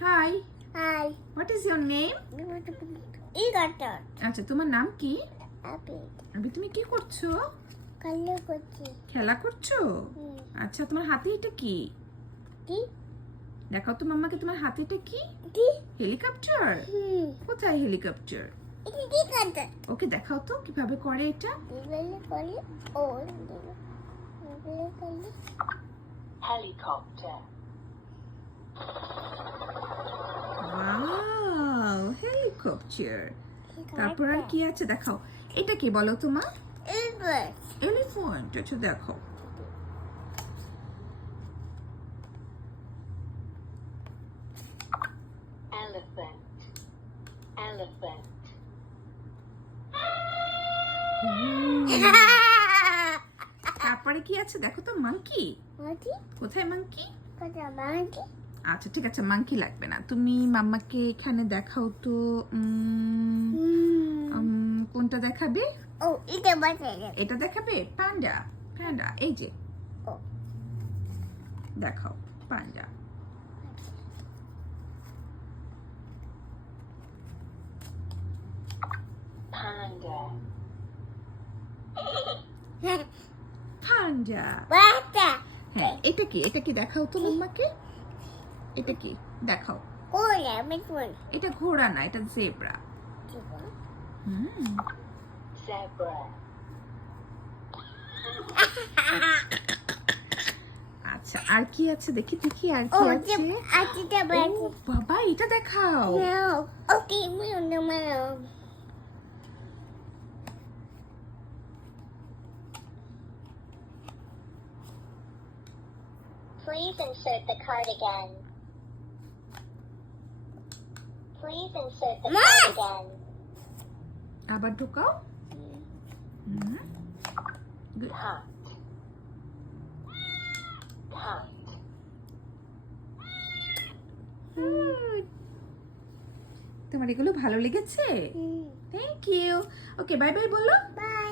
Hi. Hi. What is your name? Egator. আচ্ছা তোমার নাম কি? Happy. আবি তুমি কি করছো? Color kochi. খেলা করছো? আচ্ছা তোমার হাতে এটা কি? Di. দেখাও তো মাম্মাকে তোমার হাতে এটা কি? Di. হেলিকপ্টার? কোথায় হেলিকপ্টার? Ini di kata. ওকে দেখাও তো কিভাবে করে এটা? Dibeli kali. Oh. Dibeli kali. Helicopter. Wow helicopter. তারপর আর কি আছে দেখাও। এটা কি বলো তো মা? Elephant. এলিফ্যান্ট। আচ্ছা দেখো। Elephant. Elephant. তারপরে কি আছে দেখো তো মাঙ্কি। Mati. কোথায় মাঙ্কি? Kata mati. আচ্ছা ঠিক আছে মাঙ্কি লাগবে না, তুমি মাম্মাকে এখানে দেখাও তো কোনটা দেখাবে? Oh, itu bahasa. এটা দেখাবে? পান্ডা। পান্ডা এই যে ও। দেখাও পান্ডা। Panda. পান্ডা। Bahasa. হ্যাঁ এটা কি? এটা কি দেখাও তো মাম্মাকে। এটা কি দেখাও। Kola, betul. এটা ঘোড়া না, এটা জেব্রা। Coba. Zebra. আচ্ছা আর কি আছে দেখি দেখি আর কি Oh, আছে? itu ও bahasa. বাবা এটা দেখাও। No. Okay, mau. Please insert the card again. Please insert the Mom! card again. আবার ঢোকাও। Good. Cut. Cut. Good. তোমার এগুলো ভালো লেগেছে? Thank you. Okay bye bye বলো। Bye.